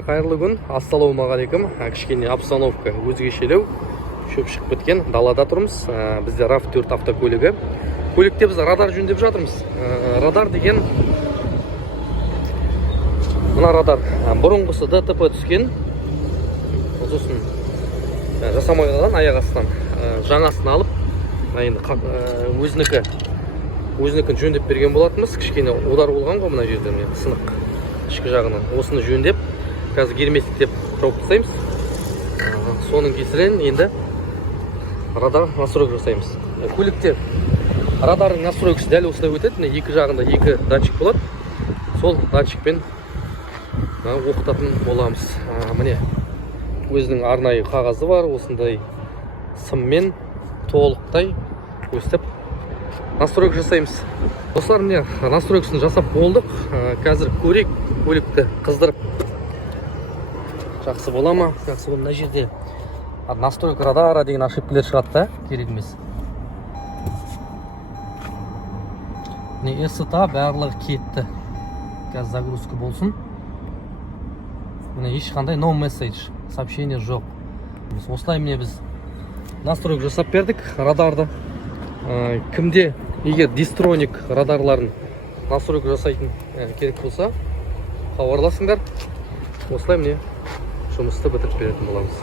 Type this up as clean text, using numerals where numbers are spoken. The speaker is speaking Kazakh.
Қайырлы күн, ассалаумағалейкум. Кішкене обстановка өзгешелеу. Шөп шығып біткен, далада тұрмыз. Бізде RAV4 автокөлігі. Көлікте біз радар жөндеп жатырмыз. Радар деген мына радар бұрынғысы ДТП түскен. Сосын жасамай қалған аяқ астынан жаңасын алып, енді өзінікін жөндеп берген болатынбыз. Кішкене удар болған ғой мына жерде, сынық ішкі жағынан. Осыны жөндеп, қазір герметик деп жауып тастаймыз. Соның кесірінен енді радар настройка жасаймыз. Көлікте радардың настройкасы дәл осылай өтеді. Екі жағында екі датчик болады. Сол датчикпен оқытатын боламыз. Міне өзінің арнайы қағазы бар. Осындай сыммен толықтай өстіп настройка жасаймыз. Достар, міне настройкасын жасап болдық. Қазір көрейік көлікті қыздырып. Жақсы бола ма? Жақсы бола. Мына жерде настройка радара деген ошибкалар шығады да, керек емес. Міне СТА барлығы кетті. Қазір загрузка болсын. Міне ешқандай no message сообщение жоқ. Осылай міне біз настройка жасап бердік радарды. Кімде егер дистроник радарларын настройка жасайтын керек болса, хабарласыңдар. Осылай міне жұмысты бітіріп беретін боламыз.